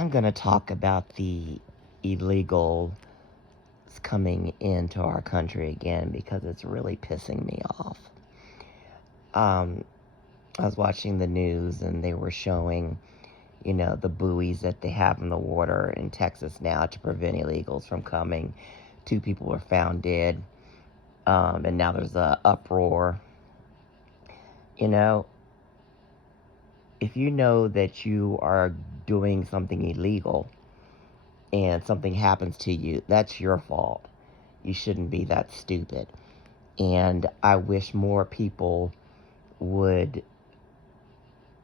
I'm going to talk about the illegals coming into our country again because it's really pissing me off. Um, I was watching the news and they were showing, the buoys that they have in the water in Texas now to prevent illegals from coming. 2 people were found dead, and now there's a uproar. You know, if you know that you are doing something illegal and something happens to you, that's your fault. You shouldn't be that stupid. And I wish more people would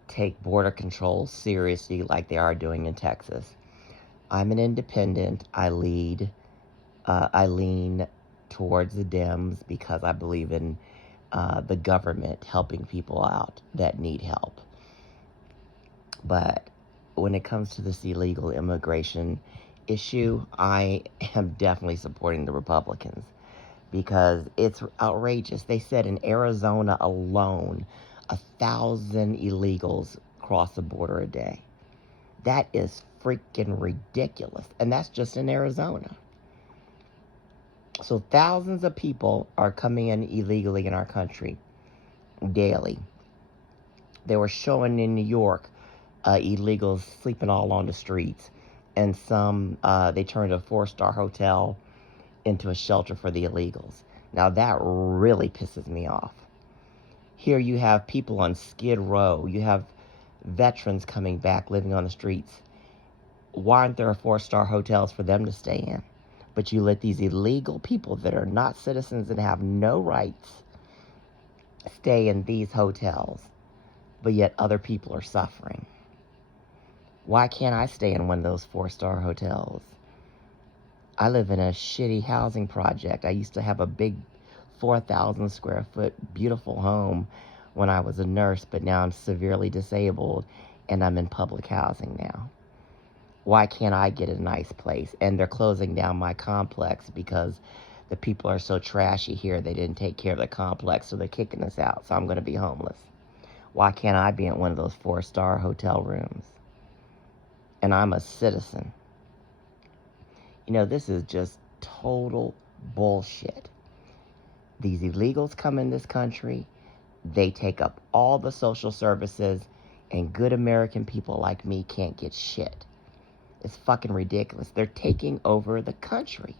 take border control seriously like they are doing in Texas. I'm an independent. I lean towards the Dems because I believe in the government helping people out that need help. But when it comes to this illegal immigration issue, I am definitely supporting the Republicans because it's outrageous. They said in Arizona alone, 1,000 illegals cross the border a day. That is freaking ridiculous. And that's just in Arizona. So thousands of people are coming in illegally in our country daily. They were showing in New York illegals sleeping all on the streets. And some, they turned a 4-star hotel into a shelter for the illegals. Now that really pisses me off. Here you have people on Skid Row. You have veterans coming back living on the streets. Why aren't there 4-star hotels for them to stay in? But you let these illegal people that are not citizens and have no rights stay in these hotels, but yet other people are suffering. Why can't I stay in one of those 4-star hotels? I live in a shitty housing project. I used to have a big 4,000 square foot beautiful home when I was a nurse, but now I'm severely disabled and I'm in public housing now. Why can't I get a nice place? And they're closing down my complex because the people are so trashy here. They didn't take care of the complex, so they're kicking us out. So I'm going to be homeless. Why can't I be in one of those 4-star hotel rooms? And I'm a citizen. This is just total bullshit. These illegals come in this country. They take up all the social services, and good American people like me can't get shit. It's fucking ridiculous. They're taking over the country.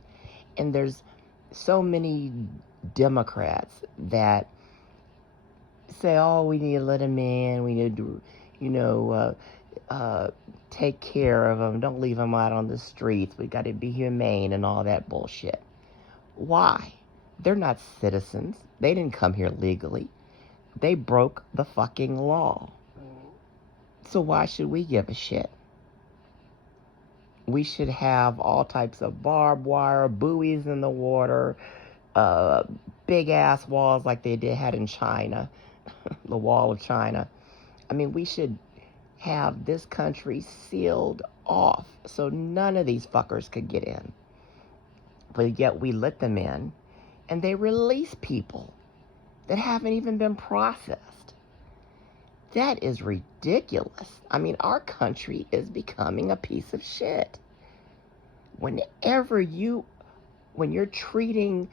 And there's so many Democrats that say, oh, we need to let them in. We need to, take care of them. Don't leave them out on the streets. We got to be humane and all that bullshit. Why? They're not citizens. They didn't come here legally. They broke the fucking law. So why should we give a shit? We should have all types of barbed wire, buoys in the water, big ass walls like they had in China, the Wall of China. I mean, we should have this country sealed off so none of these fuckers could get in. But yet we let them in and they release people that haven't even been processed. That is ridiculous. I mean, our country is becoming a piece of shit. When you're treating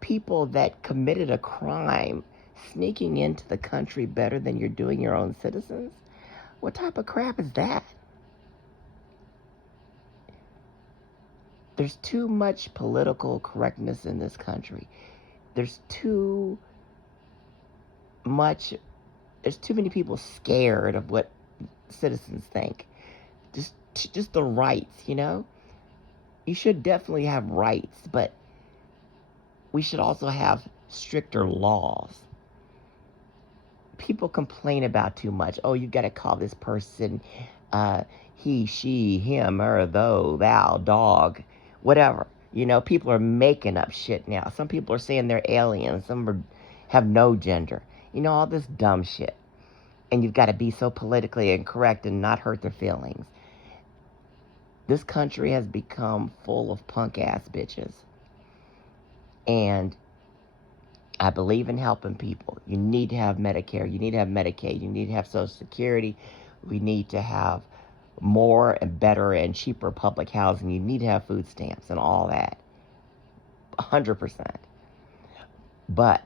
people that committed a crime sneaking into the country better than you're doing your own citizens, what type of crap is that? There's too much political correctness in this country. There's too many people scared of what citizens think. Just the rights, You should definitely have rights, but we should also have stricter laws. People complain about too much. Oh, you got to call this person he, she, him, her, thou, dog, whatever. People are making up shit now. Some people are saying they're aliens. Some have no gender. All this dumb shit. And you've got to be so politically incorrect and not hurt their feelings. This country has become full of punk ass bitches. And I believe in helping people. You need to have Medicare. You need to have Medicaid. You need to have Social Security. We need to have more and better and cheaper public housing. You need to have food stamps and all that. 100%. But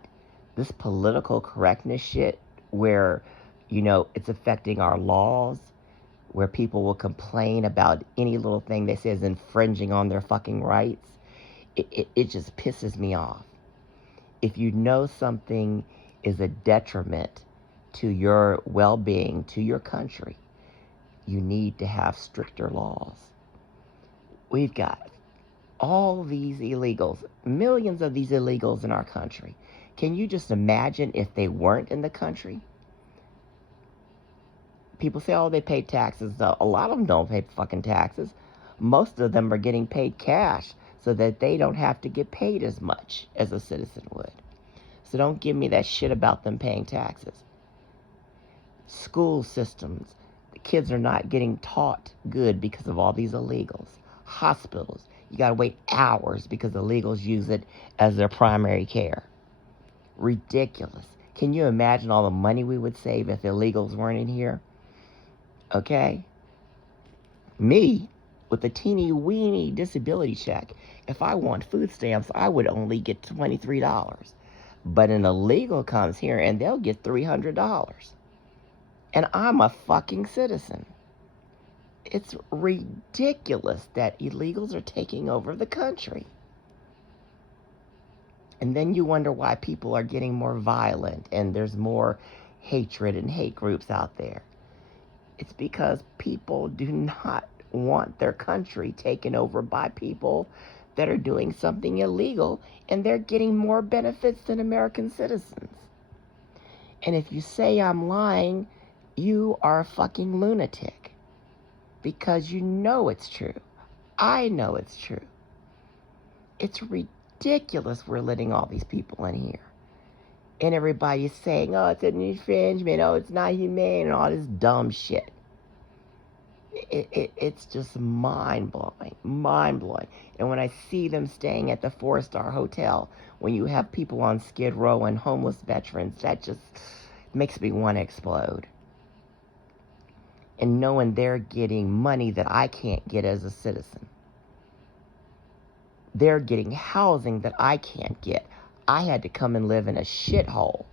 this political correctness shit where, it's affecting our laws, where people will complain about any little thing that says infringing on their fucking rights, it just pisses me off. If you know something is a detriment to your well-being, to your country, you need to have stricter laws. We've got all these illegals, millions of these illegals in our country. Can you just imagine if they weren't in the country? People say, oh, they pay taxes. A lot of them don't pay fucking taxes. Most of them are getting paid cash so that they don't have to get paid as much as a citizen would. So don't give me that shit about them paying taxes. School systems, the kids are not getting taught good because of all these illegals. Hospitals, you gotta wait hours because illegals use it as their primary care. Ridiculous. Can you imagine all the money we would save if illegals weren't in here? Okay? Me, with a teeny weeny disability check, if I want food stamps, I would only get $23. But an illegal comes here and they'll get $300. And I'm a fucking citizen. It's ridiculous that illegals are taking over the country. And then you wonder why people are getting more violent and there's more hatred and hate groups out there. It's because people do not want their country taken over by people that are doing something illegal, and they're getting more benefits than American citizens. And if you say I'm lying, you are a fucking lunatic, because you know it's true. I know it's true. It's ridiculous we're letting all these people in here. And everybody's saying, oh, it's an infringement, oh, it's not humane, and all this dumb shit. It's just mind-blowing. And when I see them staying at the 4-star hotel, when you have people on Skid Row and homeless veterans, that just makes me want to explode. And knowing they're getting money that I can't get as a citizen. They're getting housing that I can't get. I had to come and live in a shithole.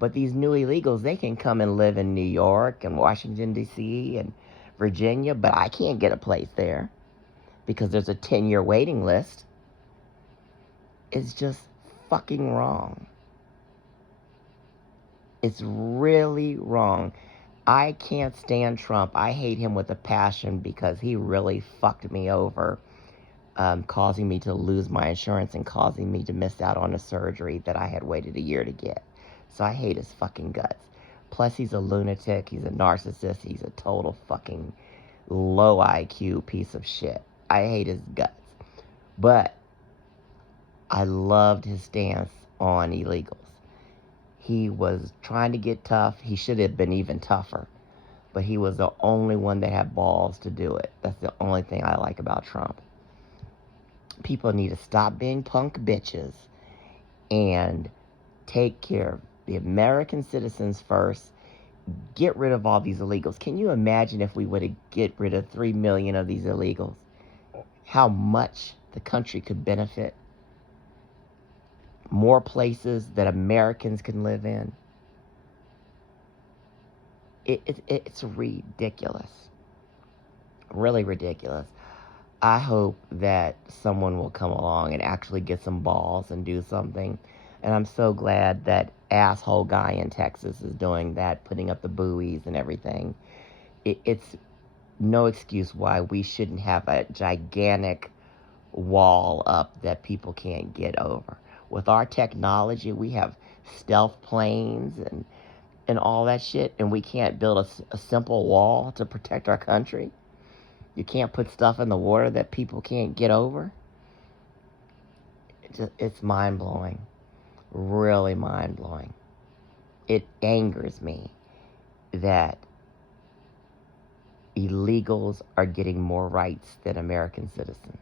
But these new illegals, they can come and live in New York and Washington, D.C. and Virginia, but I can't get a place there because there's a 10-year waiting list. It's just fucking wrong. It's really wrong. I can't stand Trump. I hate him with a passion because he really fucked me over, causing me to lose my insurance and causing me to miss out on a surgery that I had waited a year to get. So I hate his fucking guts. Plus, he's a lunatic. He's a narcissist. He's a total fucking low IQ piece of shit. I hate his guts. But I loved his stance on illegals. He was trying to get tough. He should have been even tougher. But he was the only one that had balls to do it. That's the only thing I like about Trump. People need to stop being punk bitches and take care of the American citizens first. Get rid of all these illegals. Can you imagine if we would have get rid of 3 million of these illegals? How much the country could benefit? More places that Americans can live in. It's ridiculous. Really ridiculous. I hope that someone will come along and actually get some balls and do something. And I'm so glad that asshole guy in Texas is doing that, putting up the buoys and everything. It's no excuse why we shouldn't have a gigantic wall up that people can't get over. With our technology, we have stealth planes and all that shit, and we can't build a simple wall to protect our country. You can't put stuff in the water that people can't get over. It's mind-blowing. Really mind-blowing. It angers me that illegals are getting more rights than American citizens.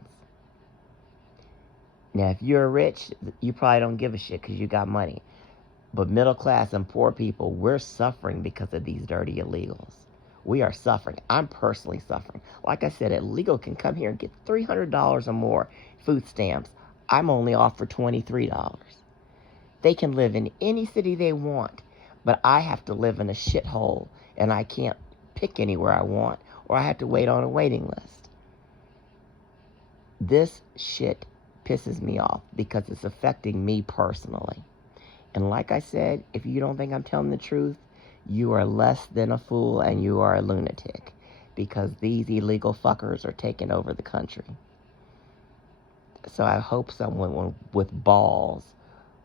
Now, if you're rich, you probably don't give a shit because you got money. But middle class and poor people, we're suffering because of these dirty illegals. We are suffering. I'm personally suffering. Like I said, illegal can come here and get $300 or more food stamps. I'm only offered $23. They can live in any city they want, but I have to live in a shithole, and I can't pick anywhere I want, or I have to wait on a waiting list. This shit pisses me off because it's affecting me personally. And like I said, if you don't think I'm telling the truth, you are less than a fool and you are a lunatic, because these illegal fuckers are taking over the country. So I hope someone with balls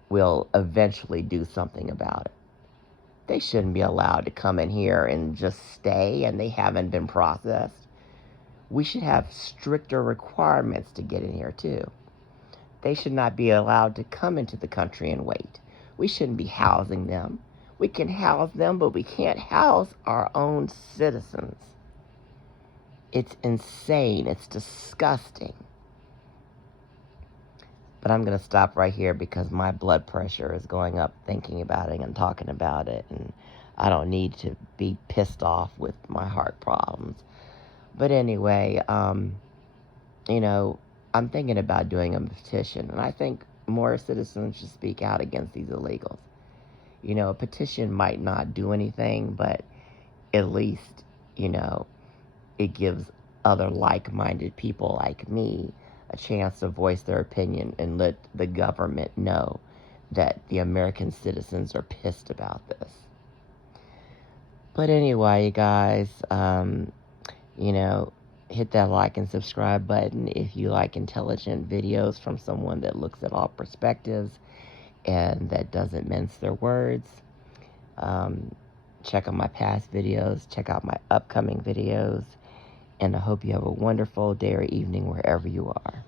will eventually do something about it. They shouldn't be allowed to come in here and just stay, and they haven't been processed. We should have stricter requirements to get in here too. They should not be allowed to come into the country and wait. We shouldn't be housing them. We can house them, but we can't house our own citizens. It's insane. It's disgusting. But I'm going to stop right here because my blood pressure is going up thinking about it and talking about it. And I don't need to be pissed off with my heart problems. But anyway, you know, I'm thinking about doing a petition. And I think more citizens should speak out against these illegals. You know, a petition might not do anything, but at least, you know, it gives other like-minded people like me a chance to voice their opinion and let the government know that the American citizens are pissed about this. But anyway, you guys, you know, hit that like and subscribe button if you like intelligent videos from someone that looks at all perspectives and that doesn't mince their words. Check out my past videos, check out my upcoming videos, and I hope you have a wonderful day or evening wherever you are.